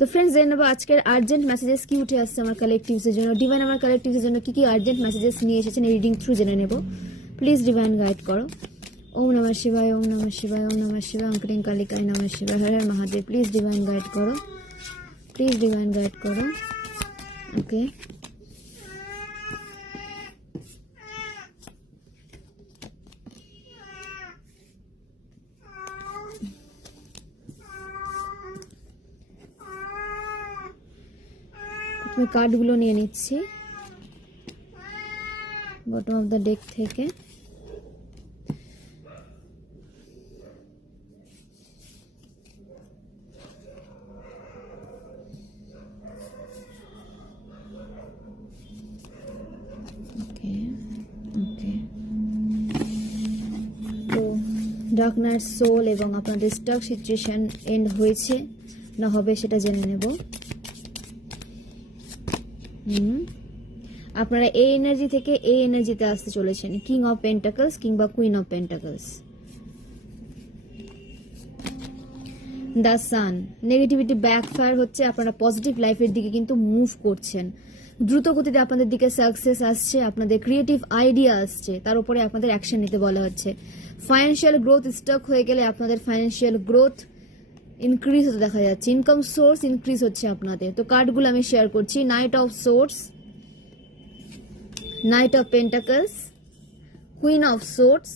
তো ফ্রেন্ডস জেনে নেবো আজকের আর্জেন্ট মেসেজেস কি উঠে আসছে আমার কালেকটিভসের জন্য। ডিভাইন আমার কালেকটিভসের জন্য কি কি আর্জেন্ট মেসেজেস নিয়ে এসেছেন এই রিডিং থ্রু জেনে নেব। প্লিজ ডিভাইন গাইড করো। ওম নমঃ শিবায়, ওম নমঃ শিবায়, ওম নমঃ শিবায়, অঙ্করিং কালিকায় নমঃ শিবায়, Har Har Mahadev. Please divine guide করো, প্লিজ ডিভাইন গাইড করো। ওকে, আমি কার্ডগুলো নিয়ে নিচ্ছি বটম অফ দ্য ডেক থেকে। ডার্ক নাইট সোল এবং আপনাদের স্টাক সিচুয়েশন এন্ড হয়েছে না হবে সেটা জেনে নেব। আপনারা এই এনার্জি থেকে এই এনার্জিতে আসতে চলেছেন, কিং অফ পেন্টাকলস কিংবা queen of pentacles. The sun, negativity backfire হচ্ছে, আপনারা পজিটিভ লাইফের দিকে কিন্তু মুভ করছেন। দ্রুত গতিতে আপনাদের দিকে সাকসেস আসছে, আপনাদের ক্রিয়েটিভ আইডিয়া আসছে, তার উপরে আপনাদের অ্যাকশন নিতে বলা হচ্ছে। ফাইন্যান্সিয়াল গ্রোথ স্টক হয়ে গেলে আপনাদের ফাইন্যান্সিয়াল গ্রোথ ইনক্রিজ হতে দেখা যাচ্ছে, ইনকাম সোর্স ইনক্রিজ হচ্ছে আপনাদের। তো কার্ডগুলো আমি শেয়ার করছি। Night of swords, night of pentacles, queen of swords,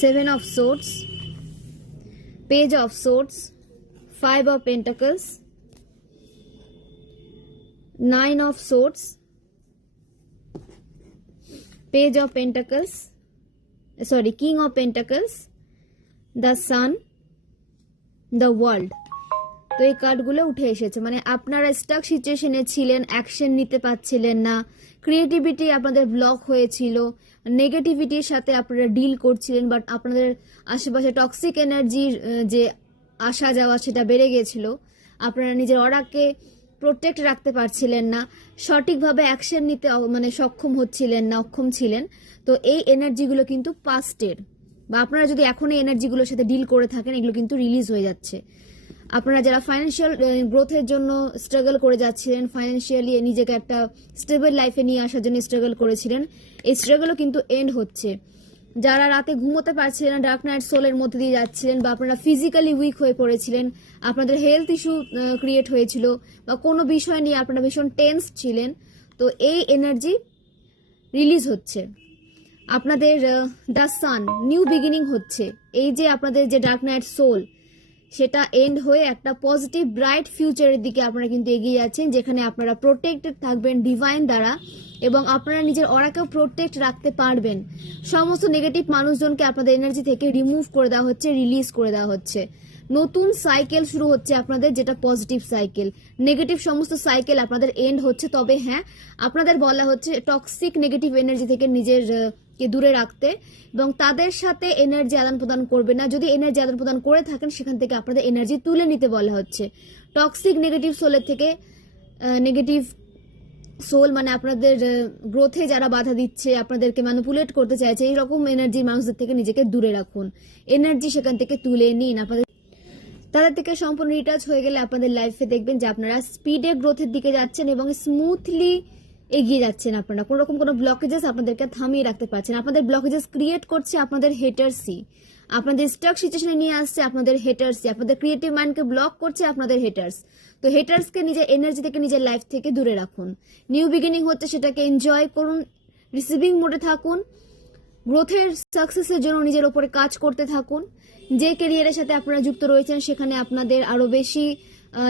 seven of swords, page of swords, five of pentacles, nine of swords, page of pentacles, sorry king of pentacles, the sun, the world. তো এই কার্ডগুলো উঠে এসেছে, মানে আপনারা Starc সিচুয়েশনে ছিলেন, action নিতে পারছিলেন না, ক্রিয়েটিভিটি আপনাদের ব্লক হয়েছিল, নেগেটিভিটির সাথে আপনারা ডিল করছিলেন, বাট আপনাদের আশেপাশে টক্সিক এনার্জির যে আসা যাওয়া সেটা বেড়ে গিয়েছিল, আপনারা নিজের অরাকে প্রোটেক্ট রাখতে পারছিলেন না, সঠিকভাবে অ্যাকশন নিতে মানে সক্ষম হচ্ছিলেন না, অক্ষম ছিলেন। তো এই এনার্জিগুলো কিন্তু পাস্টের, বা আপনারা যদি এখন এই এনার্জিগুলোর সাথে ডিল করে থাকেন, এগুলো কিন্তু রিলিজ হয়ে যাচ্ছে। আপনারা যারা ফাইন্যান্সিয়াল গ্রোথের জন্য স্ট্রাগল করে যাচ্ছিলেন, ফাইন্যান্সিয়ালি নিজেকে একটা স্টেবল লাইফে নিয়ে আসার জন্য স্ট্রাগল করেছিলেন, এই স্ট্রাগলও কিন্তু এন্ড হচ্ছে। যারা রাতে ঘুমোতে পারছিলেন না, ডার্ক নাইট সোলের মধ্যে দিয়ে যাচ্ছিলেন, বা আপনারা ফিজিক্যালি উইক হয়ে পড়েছিলেন, আপনাদের হেলথ ইস্যু ক্রিয়েট হয়েছিল, বা কোনো বিষয় নিয়ে আপনারা ভীষণ টেন্স ছিলেন, তো এই এনার্জি রিলিজ হচ্ছে। আপনাদের দ্য সান, নিউ বিগিনিং হচ্ছে। এই যে আপনাদের যে ডার্ক নাইট সোল, সেটা এন্ড হয়ে একটা পজিটিভ ব্রাইট ফিউচারের দিকে আপনারা কিন্তু এগিয়ে যাচ্ছেন, যেখানে আপনারা প্রোটেক্টেড থাকবেন ডিভাইন দ্বারা, এবং আপনারা নিজের অরাকেও প্রোটেক্ট রাখতে পারবেন। সমস্ত নেগেটিভ মানুষজনকে আপনাদের এনার্জি থেকে রিমুভ করে দেওয়া হচ্ছে, রিলিজ করে দেওয়া হচ্ছে। নতুন সাইকেল শুরু হচ্ছে আপনাদের, যেটা পজিটিভ সাইকেল। নেগেটিভ সমস্ত সাইকেল আপনাদের এন্ড হচ্ছে। তবে হ্যাঁ, আপনাদের বলা হচ্ছে টক্সিক নেগেটিভ এনার্জি থেকে নিজের কে দূরে রাখতে, এবং তাদের সাথে এনার্জি আদান প্রদান করবে না। যদি এনার্জি আদান প্রদান করে থাকেন, সেখান থেকে আপনাদের এনার্জি তুলে নিতে বলা হচ্ছে। টক্সিক নেগেটিভ সোলের থেকে, নেগেটিভ সোল মানে আপনাদের গ্রোথে যারা বাধা দিচ্ছে, আপনাদেরকে ম্যানিপুলেট করতে চাইছে, এইরকম এনার্জির মানুষদের থেকে নিজেকে দূরে রাখুন। এনার্জি সেখান থেকে তুলে নিন। আপনাদের তাদের থেকে সম্পূর্ণ রিটাচ হয়ে গেলে আপনাদের লাইফে দেখবেন যে আপনারা স্পিডে গ্রোথের দিকে যাচ্ছেন এবং স্মুথলি এগিয়ে যাচ্ছেন। আপনারা কোনো রকম কোনো ব্লকেজেস আপনাদেরকে থামিয়ে রাখতে পারছেন। আপনাদের ব্লকেজেস ক্রিয়েট করছে আপনাদের হেটার্সই, আপনাদের স্টাক সিচুয়েশনে নিয়ে আসছে আপনাদের হেটার্সই, আপনাদের ক্রিয়েটিভ মাইন্ডকে ব্লক করছে আপনাদের হেটার্স। তো হেটার্সকে নিজের এনার্জি থেকে, নিজের লাইফ থেকে দূরে রাখুন। নিউ বিগিনিং হচ্ছে, সেটাকে এনজয় করুন, রিসিভিং মোডে থাকুন, গ্রোথের সাকসেসের জন্য নিজের ওপরে কাজ করতে থাকুন। যে কেরিয়ারের সাথে আপনারা যুক্ত রয়েছেন, সেখানে আপনাদের আরো বেশি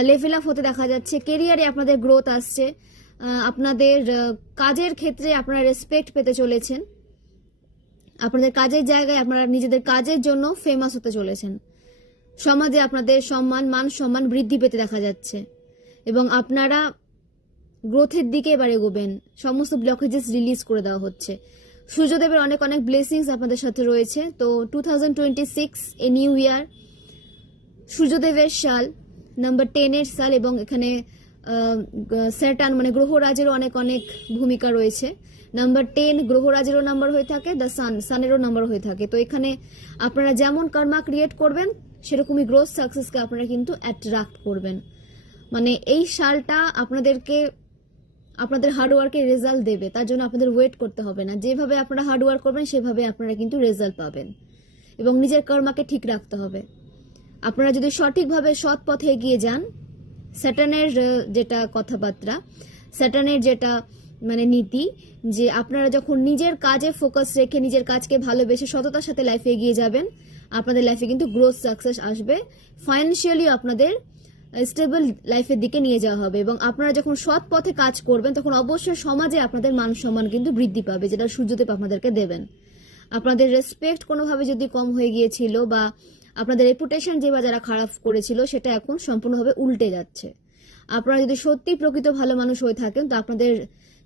লেভেল আপ হতে দেখা যাচ্ছে। কেরিয়ারে আপনাদের গ্রোথ আসছে, আপনাদের কাজের ক্ষেত্রে আপনারা রেসপেক্ট পেতে চলেছেন, আপনাদের কাজের জায়গায় আপনারা নিজেদের কাজের জন্য ফেমাস হতে চলেছেন। সমাজে আপনাদের সম্মান, মান সম্মান বৃদ্ধি পেতে দেখা যাচ্ছে, এবং আপনারা গ্রোথের দিকে এবার এগোবেন। সমস্ত ব্লকেজেস রিলিজ করে দেওয়া হচ্ছে। সূর্যদেবের অনেক অনেক ব্লেসিংস আপনাদের সাথে রয়েছে। তো 2026 এ নিউ ইয়ার, সূর্যদেবের সাল, নাম্বার 10 এর সাল, এবং এখানে স্যাটার্ন মানে গ্রহরাজেরও অনেক অনেক ভূমিকা রয়েছে। নাম্বার 10 গ্রহরাজেরও নাম্বার হয়ে থাকে, দ্য সানেরও নাম্বার হয়ে থাকে। তো এখানে আপনারা যেমন কর্মা ক্রিয়েট করবেন, সেরকমই গ্রোথ সাকসেসকে আপনারা কিন্তু অ্যাট্রাক্ট করবেন। মানে এই সালটা আপনাদেরকে আপনাদের হার্ডওয়ার্কের রেজাল্ট দেবে, তার জন্য আপনাদের ওয়েট করতে হবে না। যেভাবে আপনারা হার্ডওয়ার্ক করবেন সেভাবে আপনারা কিন্তু রেজাল্ট পাবেন, এবং নিজের কর্মাকে ঠিক রাখতে হবে। আপনারা যদি সঠিকভাবে সৎ পথে এগিয়ে যান, স্যাটার্নের যেটা কথাবার্তা, স্যাটার্নের যেটা মানে নীতি, যে আপনারা যখন নিজের কাজে ফোকাস রেখে নিজের কাজকে ভালোবেসে সততার সাথে লাইফে এগিয়ে যাবেন, আপনাদের লাইফে কিন্তু গ্রোথ সাকসেস আসবে, ফাইন্যান্সিয়ালি আপনাদের স্টেবল লাইফের দিকে নিয়ে যাওয়া হবে। এবং আপনারা যখন সৎ পথে কাজ করবেন তখন অবশ্যই সমাজে আপনাদের মান সম্মান কিন্তু বৃদ্ধি পাবে, যেটা সূর্যদেব আপনাদেরকে দেবেন। আপনাদের রেসপেক্ট কোনোভাবে যদি কম হয়ে গিয়েছিল বা আপনাদের রেপুটেশন যে বা যারা খারাপ করেছিল, সেটা এখন সম্পূর্ণভাবে উল্টে যাচ্ছে। আপনারা যদি সত্যি প্রকৃত ভালো মানুষ হয়ে থাকেন তো আপনাদের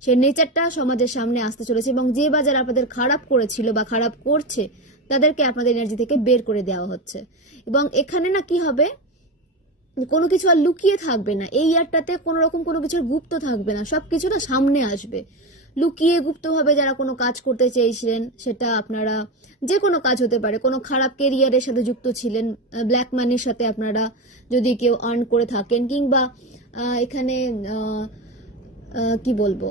সেই নেচারটা সমাজের সামনে আসতে চলেছে, এবং যে বা যারা আপনাদের খারাপ করেছিল বা খারাপ করছে তাদেরকে আপনাদের এনার্জি থেকে বের করে দেওয়া হচ্ছে। এবং এখানে না কি হবে, কোনো কিছু আর লুকিয়ে থাকবে না। এই ইয়ারটাতে কোনো রকম কোনো কিছুর গুপ্ত থাকবে না, সবকিছু না সামনে আসবে। লুকিয়ে গুপ্তভাবে যারা কোনো কাজ করতে চেয়েছিলেন, সেটা আপনারা যে কোনো কাজ হতে পারে, কোনো খারাপ কেরিয়ারের সাথে যুক্ত ছিলেন, ব্ল্যাক মানির সাথে আপনারা যদি কেউ আর্ন করে থাকেন, কিংবা এখানে কি বলবো,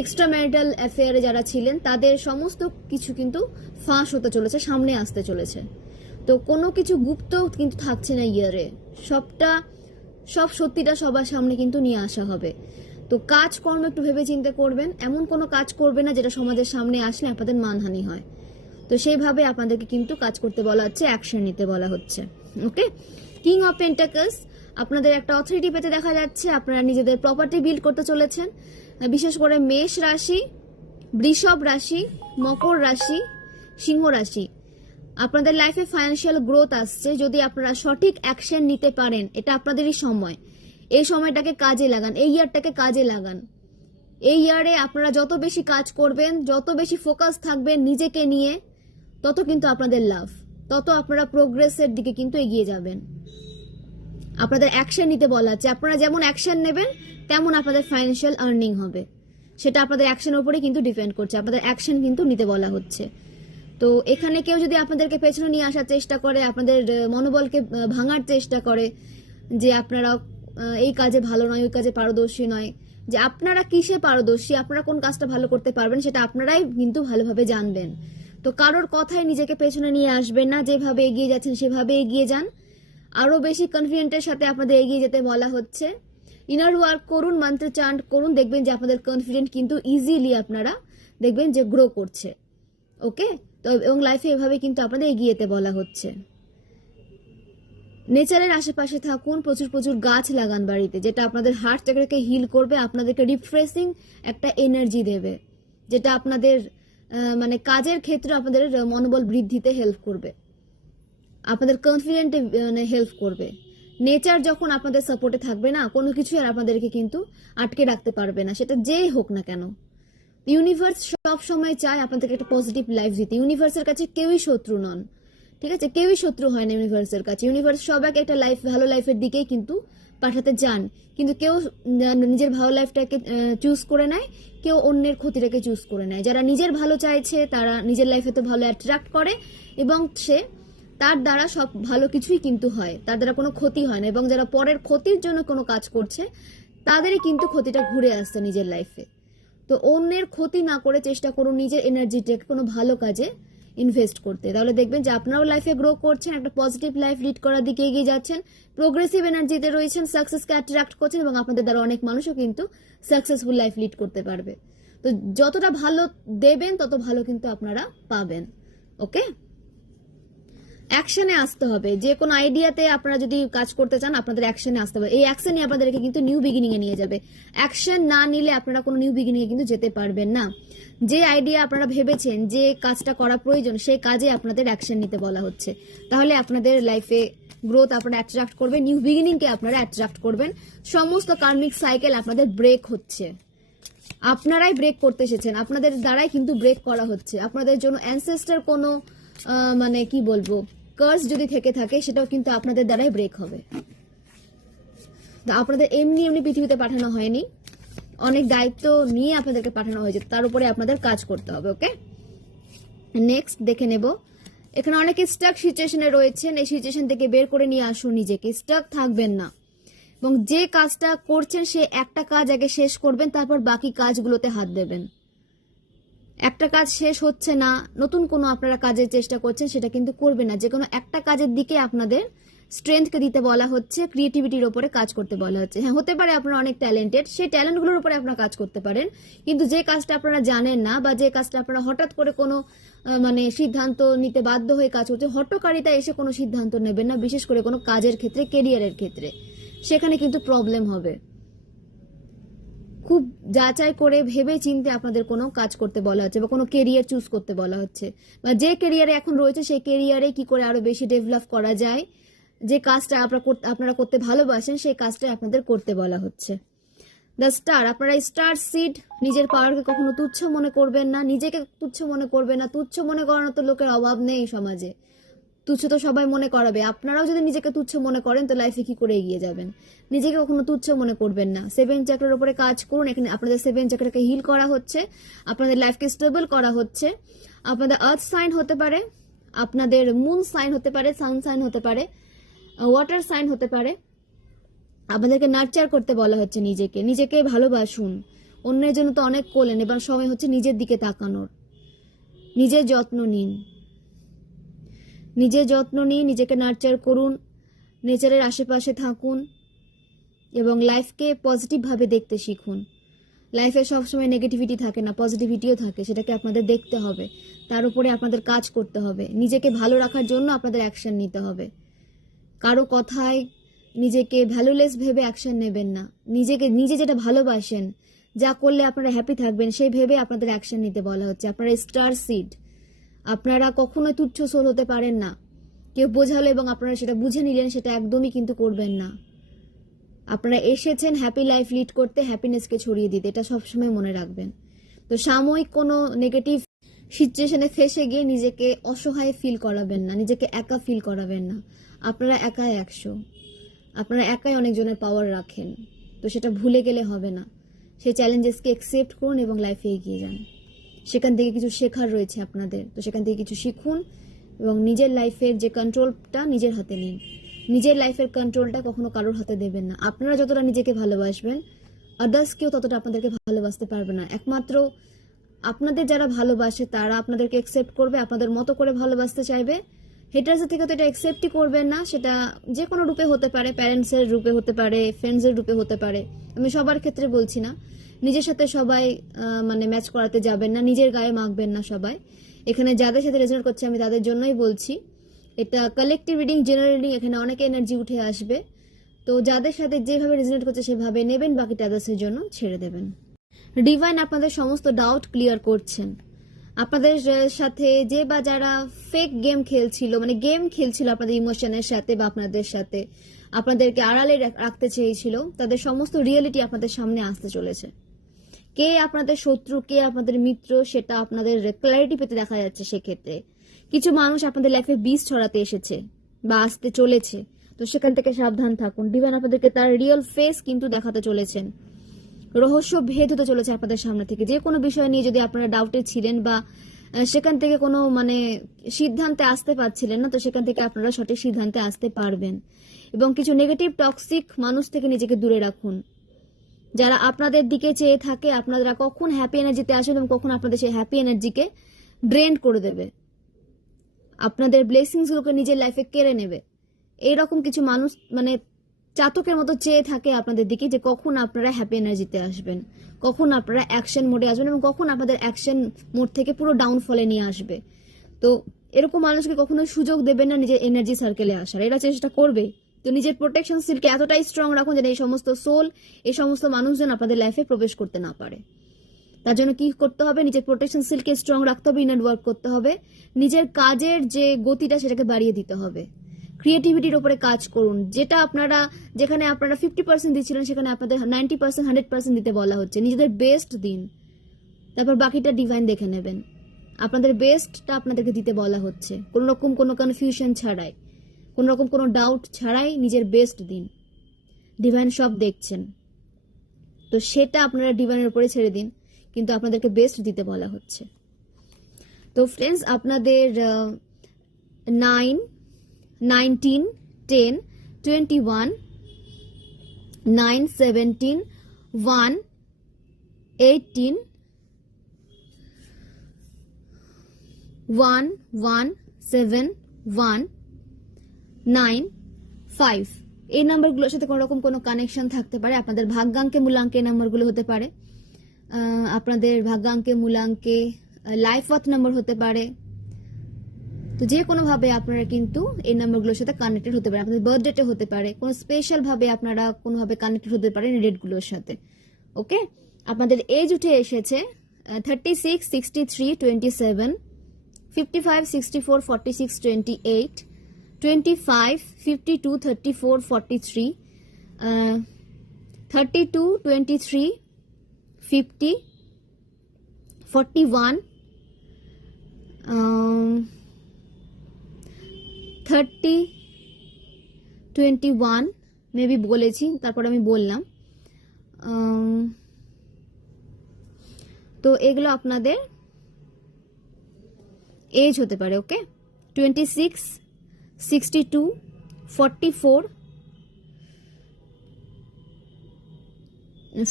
এক্সট্রা ম্যারিটাল অ্যাফেয়ারে যারা ছিলেন, তাদের সমস্ত কিছু কিন্তু ফাঁস হতে চলেছে, সামনে আসতে চলেছে। তো কোনো কিছু গুপ্ত কিন্তু থাকছে না ইয়ারে, সব সত্যিটা সবার সামনে কিন্তু নিয়ে আসা হবে। তো কাজকর্ম একটু ভেবে চিন্তে করবেন, এমন কোনো কাজ করবে না যেটা সমাজের সামনে আসলে আপনাদের মানহানি হয়। তো সেইভাবে আপনাদেরকে কিন্তু কাজ করতে বলা হচ্ছে, অ্যাকশন নিতে বলা হচ্ছে। ওকে, কিং অফ পেন্টাকলস, আপনাদের একটা অথরিটি পেতে দেখা যাচ্ছে। আপনারা নিজেদের প্রপার্টি বিল্ড করতে চলেছেন, বিশেষ করে মেষ রাশি, বৃষভ রাশি, মকর রাশি, সিংহ রাশি। আপনাদের লাইফে ফাইন্যান্সিয়াল গ্রোথ আসছে যদি আপনারা সঠিক অ্যাকশন নিতে পারেন। এটা আপনাদেরই সময়, এই সময়টাকে কাজে লাগান, এই ইয়ারটাকে কাজে লাগান। এই ইয়ারে আপনারা যত বেশি কাজ করবেন, যত বেশি ফোকাস থাকবেন নিজেকে নিয়ে, তত কিন্তু আপনাদের লাভ, তত আপনারা প্রোগ্রেসের দিকে কিন্তু এগিয়ে যাবেন। আপনাদের অ্যাকশন নিতে বলা হচ্ছে, আপনারা যেমন অ্যাকশন নেবেন তেমন আপনাদের ফাইন্যান্সিয়াল আর্নিং হবে। সেটা আপনাদের অ্যাকশনের উপরে কিন্তু ডিপেন্ড করছে, আপনাদের অ্যাকশন কিন্তু নিতে বলা হচ্ছে। তো এখানে কেউ যদি আপনাদেরকে পেছনে নিয়ে আসার চেষ্টা করে, আপনাদের মনোবলকে ভাঙার চেষ্টা করে, যে আপনারা এই কাজে ভালো নয়, ওই কাজে পারদর্শী নয়, যে আপনারা কিসে পারদর্শী, আপনারা কোন কাজটা ভালো করতে পারবেন সেটা আপনারাই কিন্তু ভালোভাবে জানবেন। তো কারোর কথায় নিজেকে পেছনে নিয়ে আসবেন না, যেভাবে এগিয়ে যাচ্ছেন সেভাবে এগিয়ে যান। আরো বেশি কনফিডেন্টের সাথে আপনাদের এগিয়ে যেতে বলা হচ্ছে। ইনার ওয়ার্ক করুন, মন্ত্র চান্ট করুন, দেখবেন যে আপনাদের কনফিডেন্ট কিন্তু ইজিলি আপনারা দেখবেন যে গ্রো করছে। ওকে, তো এবং লাইফে এভাবে কিন্তু আপনাদের এগিয়ে যেতে বলা হচ্ছে। নেচারের আশেপাশে থাকুন, প্রচুর প্রচুর গাছ লাগান বাড়িতে, যেটা আপনাদের হার্ট চাকরাকে হিল করবে, আপনাদেরকে রিফ্রেশিং একটা এনার্জি দেবে, যেটা আপনাদের মানে কাজের ক্ষেত্রে আপনাদের মনোবল বৃদ্ধিতে হেল্প করবে, আপনাদের কনফিডেন্টে মানে হেল্প করবে। নেচার যখন আপনাদের সাপোর্টে থাকবে না, কোনো কিছু আর আপনাদেরকে কিন্তু আটকে রাখতে পারবে না, সেটা যেই হোক না কেন। ইউনিভার্স সব সময় চায় আপনাদেরকে একটা পজিটিভ লাইফ দিতে। ইউনিভার্সের কাছে কেউই শত্রু নন, ঠিক আছে, কেউই শত্রু হয় না ইউনিভার্সের কাছে। ইউনিভার্স সবাইকে একটা লাইফ, ভালো লাইফের দিকেই কিন্তু পাঠাতে চান, কিন্তু কেউ নিজের ভালো লাইফটাকে চুজ করে নেয়, কেউ অন্যের ক্ষতিটাকে চুজ করে নেয়। যারা নিজের ভালো চাইছে তারা নিজের লাইফে তো ভালো অ্যাট্রাক্ট করে, এবং সে তার দ্বারা সব ভালো কিছুই কিন্তু হয়, তার দ্বারা কোনো ক্ষতি হয় না। এবং যারা পরের ক্ষতির জন্য কোনো কাজ করছে তাদেরই কিন্তু ক্ষতিটা ঘুরে আসছে নিজের লাইফে। তো অন্যের ক্ষতি না করে চেষ্টা করুন নিজের এনার্জিটাকে কোনো ভালো কাজে ইনভেস্ট করতে, তাহলে দেখবেন যে আপনারাও লাইফে গ্রো করছেন, একটা পজিটিভ লাইফ লিড করার দিকে এগিয়ে যাচ্ছেন, প্রোগ্রেসিভ এনার্জিতে রয়েছেন, সাকসেসকে অ্যাট্রাক্ট করছেন, এবং আপনাদের দ্বারা অনেক মানুষও কিন্তু সাকসেসফুল লাইফ লিড করতে পারবে। তো যতটা ভালো দেবেন তত ভালো কিন্তু আপনারা পাবেন। ওকে, অ্যাকশনে আসতে হবে। যে কোনো আইডিয়াতে আপনারা যদি কাজ করতে চান আপনাদের অ্যাকশনে আসতে হবে। এই অ্যাকশনই আপনাদেরকে কিন্তু নিউ বিগিনিং এ নিয়ে যাবে। অ্যাকশন না নিলে আপনারা কোনো নিউ বিগিনিং এ কিন্তু যেতে পারবেন না। যে আইডিয়া আপনারা ভেবেছেন, যে কাজটা করা প্রয়োজন, সেই কাজে আপনাদের অ্যাকশন নিতে বলা হচ্ছে। তাহলে আপনাদের লাইফে গ্রোথ আপনারা অ্যাট্রাক্ট করবেন, নিউ বিগিনিং কে আপনারা অ্যাট্রাক্ট করবেন। সমস্ত কার্মিক সাইকেল আপনাদের ব্রেক হচ্ছে, আপনারাই ব্রেক করতে এসেছেন, আপনাদের দ্বারাই কিন্তু ব্রেক করা হচ্ছে। আপনাদের জন্য অ্যানসেস্টার কোনো মানে কি বলবো কার্স যদি থেকে থাকে সেটাও কিন্তু আপনাদের দ্বারাই ব্রেক হবে। আপনাদের এমনি এমনি পৃথিবীতে পাঠানো হয়নি, অনেক দায়িত্ব নিয়ে আপনাদেরকে পাঠানো হয়েছে, তার উপরে আপনাদের কাজ করতে হবে। ওকে, নেক্সট দেখে নেব এখানে অনেকে স্টাক সিচুয়েশনে রয়েছেন, এই সিচুয়েশন থেকে বের করে নিয়ে আসুন নিজেকে, স্টাক থাকবেন না। এবং যে কাজটা করছেন সে একটা কাজ আগে শেষ করবেন, তারপর বাকি কাজগুলোতে হাত দেবেন। একটা কাজ শেষ হচ্ছে না, নতুন কোনো আপনারা কাজের চেষ্টা করছেন, সেটা কিন্তু করবেন না। যে কোনো একটা কাজের দিকে আপনাদের স্ট্রেংথকে দিতে বলা হচ্ছে, ক্রিয়েটিভিটির উপরে কাজ করতে বলা হচ্ছে। হ্যাঁ, হতে পারে আপনারা অনেক ট্যালেন্টেড, সেই ট্যালেন্টগুলোর উপরে আপনারা কাজ করতে পারেন, কিন্তু যে কাজটা আপনারা জানেন না বা যে কাজটা আপনারা হঠাৎ করে কোনো মানে সিদ্ধান্ত নিতে বাধ্য হয়ে কাজ করছে, হঠকারিতা এসে কোনো সিদ্ধান্ত নেবেন না, বিশেষ করে কোনো কাজের ক্ষেত্রে, কেরিয়ারের ক্ষেত্রে, সেখানে কিন্তু প্রবলেম হবে। খুব যাচাই করে ভেবে চিন্তে আপনাদের কোনো কাজ করতে বলা হচ্ছে বা কোনো কেরিয়ার চুজ করতে বলা হচ্ছে, বা যে কেরিয়ারে এখন রয়েছে সেই কেরিয়ারে কি করে আরো বেশি ডেভেলপ করা যায়, যে কাজটা আপনারা করতে ভালোবাসেন সেই কাজটা আপনাদের করতে বলা হচ্ছে। দ্য স্টার, আপনারা স্টার সিড, নিজের পাওয়ারকে কখনো তুচ্ছ মনে করবেন না, নিজেকে তুচ্ছ মনে করবেন না। তুচ্ছ মনে করানোর তো লোকের অভাব নেই সমাজে, তুচ্ছ তো সবাই মনে করাবে। আপনারাও যদি নিজেকে তুচ্ছ মনে করেন তো লাইফে কি করে এগিয়ে যাবেন? নিজেকে কখনো তুচ্ছ মনে করবেন না। 7 চাকরার উপরে কাজ করুন। এখানে আপনাদের 7 চাকরাকে হিল করা হচ্ছে, আপনাদের লাইফকে স্টেবল করা হচ্ছে। আপনাদের আর্থ সাইন হতে পারে, আপনাদের মুন সাইন হতে পারে, সান সাইন হতে পারে, ওয়াটার সাইন হতে পারে। আপনাদেরকে নার্চার করতে বলা হচ্ছে নিজেকে, নিজেকে ভালোবাসুন। অন্যের জন্য তো অনেক করলেন, এবার সময় হচ্ছে নিজের দিকে তাকানোর। নিজের যত্ন নিন, নিজের যত্ন নিন, নিজেকে নার্চার করুন, নেচারের আশেপাশে থাকুন এবং লাইফকে পজিটিভভাবে দেখতে শিখুন। লাইফে সবসময় নেগেটিভিটি থাকে না, পজিটিভিটিও থাকে, সেটাকে আপনাদের দেখতে হবে, তার উপরে আপনাদের কাজ করতে হবে। নিজেকে ভালো রাখার জন্য আপনাদের অ্যাকশন নিতে হবে। কারো কথায় নিজেকে ভ্যালুলেস ভেবে অ্যাকশন নেবেন না। নিজে যেটা ভালোবাসেন, যা করলে আপনারা হ্যাপি থাকবেন, সেই ভেবে আপনাদের অ্যাকশন নিতে বলা হচ্ছে। আপনারা স্টার সিড, আপনারা কখনোই তুচ্ছ সোল হতে পারেন না। কেউ বোঝালো এবং আপনারা সেটা বুঝে নিলেন, সেটা একদমই কিন্তু করবেন না। আপনারা এসেছেন হ্যাপি লাইফ লিড করতে, হ্যাপিনেসকে ছড়িয়ে দিতে, এটা সবসময় মনে রাখবেন। তো সাময়িক কোনো নেগেটিভ সিচুয়েশনে ফেসে গিয়ে নিজেকে অসহায় ফিল করাবেন না, নিজেকে একা ফিল করাবেন না। আপনারা একাই 100, আপনারা একাই অনেকজনের পাওয়ার রাখেন, তো সেটা ভুলে গেলে হবে না। সেই চ্যালেঞ্জেসকে অ্যাকসেপ্ট করুন এবং লাইফে এগিয়ে যান। সেখান থেকে কিছু শেখার রয়েছে আপনাদের, তো সেখান থেকে কিছু শিখুন এবং নিজের লাইফের যে কন্ট্রোলটা নিজের হাতে নিন। নিজের লাইফের কন্ট্রোলটা কখনো কারোর হাতে দেবেন না। আপনারা যতটা নিজেকে ভালোবাসবেন, আদার্স কেউ ততটা আপনাদেরকে ভালোবাসতে পারবে না। একমাত্র আপনাদের যারা ভালোবাসে তারা আপনাদেরকে অ্যাকসেপ্ট করবে, আপনাদের মতো করে ভালোবাসতে চাইবে। হেটার্সের থেকে তো এটা অ্যাকসেপ্টই করবেন না, সেটা যে কোনো রূপে হতে পারে, প্যারেন্টসের রূপে হতে পারে, ফ্রেন্ডসের রূপে হতে পারে। আমি সবার ক্ষেত্রে বলছি না, নিজের সাথে সবাই মানে ম্যাচ করাতে যাবেন না, নিজের গায়ে মাখবেন না সবাই। এখানে যাদের সাথে রেজনেট করছে আমি তাদের জন্যই বলছি। এটা কালেকটিভ রিডিং, জেনারেল রিডিং, এখানে অনেক এনার্জি উঠে আসবে। তো যাদের সাথে যেভাবে রেজনেট করছে সেভাবে নেবেন, বাকিটা আদার্সের জন্য ছেড়ে দেবেন। ডিভাইন আপনাদের সমস্ত ডাউট ক্লিয়ার করছেন। আপনাদের সাথে যে বা যারা ফেক গেম খেলছিল, মানে গেম খেলছিল আপনাদের ইমোশনের সাথে বা আপনাদের সাথে, আপনাদেরকে আড়ালে রাখতে চেয়েছিল, তাদের সমস্ত রিয়েলিটি আপনাদের সামনে আসতে চলেছে। কে আপনাদের শত্রু, কে আপনাদের মিত্র, সেটা আপনাদের ক্ল্যারিটি পেতে দেখা যাচ্ছে। সেক্ষেত্রে কিছু মানুষ আপনাদের লাইফে বিষ ছড়াতে এসেছে বা আসতে চলেছে, তো সেখান থেকে সাবধান থাকুন। ডিভাইন আপনাদেরকে তার রিয়েল ফেস কিন্তু দেখাতে চলেছেন। রহস্য ভেদ হতে চলেছে আপনাদের সামনে থেকে। যে কোনো বিষয় নিয়ে যদি আপনারা ডাউটে ছিলেন বা সেখান থেকে কোনো মানে সিদ্ধান্তে আসতে পারছিলেন না, তো সেখান থেকে আপনারা সঠিক সিদ্ধান্তে আসতে পারবেন। এবং কিছু নেগেটিভ টক্সিক মানুষ থেকে নিজেকে দূরে রাখুন, যারা আপনাদের দিকে চেয়ে থাকে। আপনারা কখন হ্যাপি এনার্জিতে আসেন এবং কখন আপনাদের সেই হ্যাপি এনার্জিকে ড্রেন করে দেবে, আপনাদের ব্লেসিংসগুলোকে নিজের লাইফে কেড়ে নেবে। এইরকম কিছু মানুষ মানে চাতকের মতো চেয়ে থাকে আপনাদের দিকে, যে কখন আপনারা হ্যাপি এনার্জিতে আসবেন, কখন আপনারা অ্যাকশন মোডে আসবেন এবং কখন আপনাদের অ্যাকশন মোড থেকে পুরো ডাউনফলে নিয়ে আসবে। তো এরকম মানুষকে কখনো সুযোগ দেবেন না নিজের এনার্জি সার্কেলে আসার, এরা চেষ্টা করবে। তো নিজের প্রোটেকশন স্কিলকে এতটাই স্ট্রং রাখুন যেন এই সমস্ত সোল, এই সমস্ত মানুষজন আপনাদের লাইফে প্রবেশ করতে না পারে। তার জন্য কি করতে হবে? নিজের প্রোটেকশন স্কিলকে স্ট্রং রাখতে হবে, ইনার ওয়ার্ক করতে হবে, নিজের কাজের যে গতিটা সেটাকে বাড়িয়ে দিতে হবে। ক্রিয়েটিভিটির উপরে কাজ করুন, যেখানে আপনারা 50% দিচ্ছিলেন সেখানে আপনাদের 90%, 100% দিতে বলা হচ্ছে। নিজেদের বেস্ট দিন, তারপর বাকিটা ডিভাইন দেখে নেবেন। আপনাদের বেস্টটা আপনাদেরকে দিতে বলা হচ্ছে, কোনো রকম কোনো কনফিউশন ছাড়াই, কোনো রকম কোনো ডাউট ছাড়াই নিজের বেস্ট দিন। ডিভাইন সব দেখছেন, তো সেটা আপনারা ডিভাইনের উপরে ছেড়ে দিন, কিন্তু আপনাদেরকে বেস্ট দিতে বলা হচ্ছে। তো ফ্রেন্ডস, আপনাদের 9, 19, 10, 21, 9, 17, 1, 18, 1, 1, 7, 1, 9, 5। এই নাম্বারগুলোর সাথে কোনো রকম কোনো কানেকশন থাকতে পারে। আপনাদের ভাগ্যাঙ্কে মূলাঙ্কে নাম্বারগুলো হতে পারে, আপনাদের ভাগ্যাঙ্কে মূলাঙ্কে লাইফ পাথ নাম্বার হতে পারে। তো যে কোনোভাবে আপনারা কিন্তু এই নাম্বারগুলোর সাথে কানেক্টেড হতে পারে। আপনাদের বার্থডেতে হতে পারে, কোনো স্পেশাল ভাবে আপনারা কোনোভাবে কানেক্টেড হতে পারেন ডেটগুলোর সাথে। ওকে, আপনাদের এজ উঠে এসেছে 36, 63, 27, 55, 64, 46, 28, 25, 52, 34, 43, 32, 23, 50, 41, 30, 21 মেবি বলেছি, তারপর আমি বললাম। তো এগুলো আপনাদের এজ হতে পারে। ওকে, 26, 62, 44,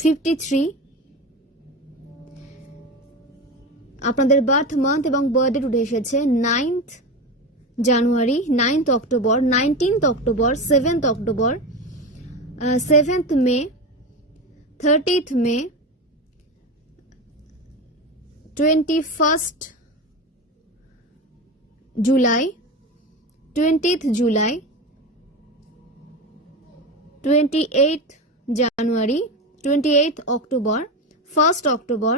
53। আপনাদের বার্থ মান্থ এবং বার্থডে উঠে এসেছে 9th জানুয়ারি, 9th October, 19th October, 7th October, 7th মে, 30th মে, 21st July, 20th July, 28th জানুয়ারি, 28th October, 1st October,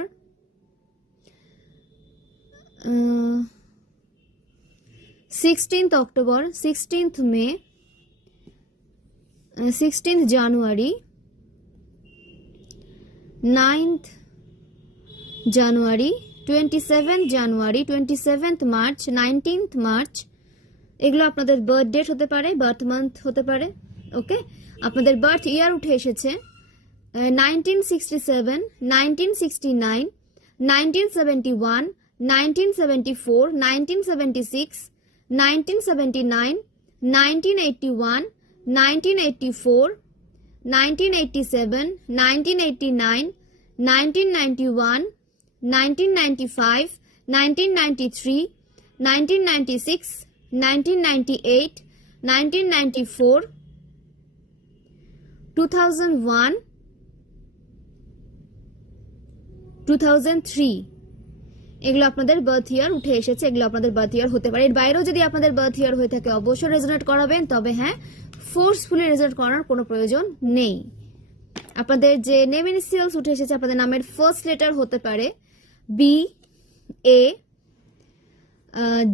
16th October, 16th মে, 16th জানুয়ারি, 9th জানুয়ারি, 27th জানুয়ারি, 27th মার্চ, 19th মার্চ। এগুলো আপনাদের বার্থ ডেট হতে পারে, birth month হতে পারে। ওকে, আপনাদের birth ইয়ার উঠে এসেছে 1967, 1969, 1971, 1974, 1976, 1979, 1981, 1984, 1987, 1989, 1991, 1995, 1993, 1996, 1998, 1994, 2001, 2003। এগুলো আপনাদের বার্থ ইয়ার উঠে এসেছে, এগুলো আপনাদের বার্থ ইয়ার হতে পারে। এর বাইরেও যদি আপনাদের বার্থ ইয়ার হয়ে থাকে অবশ্যই রেজোনেট করাবেন, তবে হ্যাঁ, ফোর্সফুলি রেজোনেট করার কোনো প্রয়োজন নেই। আপনাদের যে নেম ইনিশিয়ালস উঠে এসেছে, আপনাদের নামের ফার্স্ট লেটার হতে পারে বি, এ,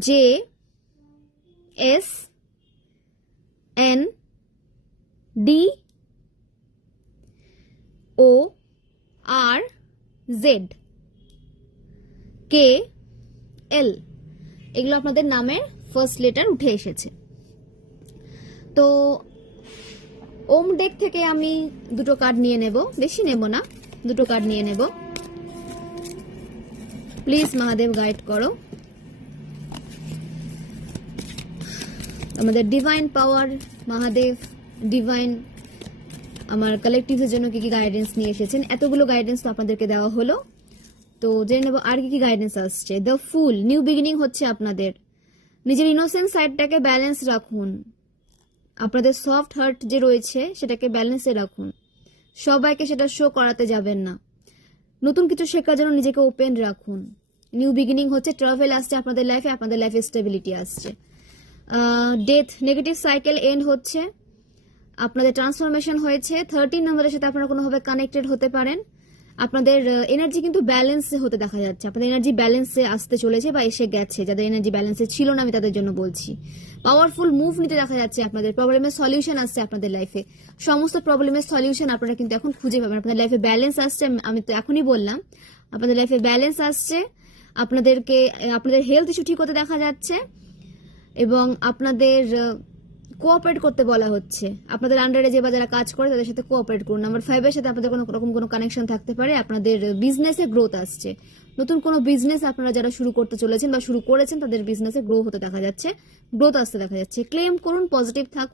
জে, এস, এন, ডি, ও, আর, জেড, কে, এল। এগুলো আপনাদের নামের ফার্স্ট লেটার উঠে এসেছে। তো ওম ডেক থেকে আমি দুটো কার্ড নিয়ে নেব, বেশি নেব না, দুটো কার্ড নিয়ে নেব। প্লিজ মহাদেব গাইড করো। আমাদের ডিভাইন পাওয়ার, মহাদেব ডিভাইন আমার কালেকটিভের জন্য কি কি গাইডেন্স নিয়ে এসেছেন। এতগুলো গাইডেন্স তো আপনাদেরকে দেওয়া হলো, তো জেনে নেব আর কি কি গাইডেন্স আসছে। দ্য ফুল, নিউ বিগিনিং হচ্ছে আপনাদের। নিজের ইনোসেন্ট সাইডটাকে ব্যালেন্স রাখুন, আপনাদের সফট হার্ট যে রয়েছে সেটাকে ব্যালেন্সে রাখুন, সবাইকে সেটা শো করাতে যাবেন না। নতুন কিছু শেখার জন্য নিজেকে ওপেন রাখুন। নিউ বিগিনিং হচ্ছে, ট্রাভেল আসছে আপনাদের লাইফে, আপনাদের লাইফে স্টেবিলিটি আসছে। ডেথ, নেগেটিভ সাইকেল এন্ড হচ্ছে, আপনাদের ট্রান্সফরমেশন হয়েছে। 13 নম্বরের সাথে আপনারা কোনোভাবে কানেক্টেড হতে পারেন। আপনাদের এনার্জি কিন্তু ব্যালেন্সে হতে দেখা যাচ্ছে, আপনাদের এনার্জি ব্যালেন্সে আসতে চলেছে বা এসে গেছে। যাদের এনার্জি ব্যালেন্সে ছিল না আমি তাদের জন্য বলছি। পাওয়ারফুল মুভ নিতে দেখা যাচ্ছে, আপনাদের প্রবলেমের সলিউশন আসছে আপনাদের লাইফে। সমস্ত প্রবলেমের সলিউশন আপনারা কিন্তু এখন খুঁজে পাবেন। আপনাদের লাইফে ব্যালেন্স আসছে, আমি তো এখনই বললাম আপনাদের লাইফে ব্যালেন্স আসছে। আপনাদের হেলথ ইস্যু ঠিক হতে দেখা যাচ্ছে এবং আপনাদের কোঅপারেট করতে বলা হচ্ছে, আপনাদের আন্ডারে যে বা যারা কাজ করে তাদের সাথে কোঅপারেট করুন। নাম্বার 5 এর সাথে আপনাদের কোনো রকম কোনো কানেকশন থাকতে পারে, আপনাদের বিজনেসে গ্রোথ আসছে, নতুন কোনো বিজনেস আপনারা যারা শুরু করতে চলেছেন বা শুরু করেছেন তাদের বিজনেসে গ্রো হতে দেখা যাচ্ছে, গ্রোথ আসতে দেখা যাচ্ছে। ক্লেম করুন, পজিটিভ থাকুন।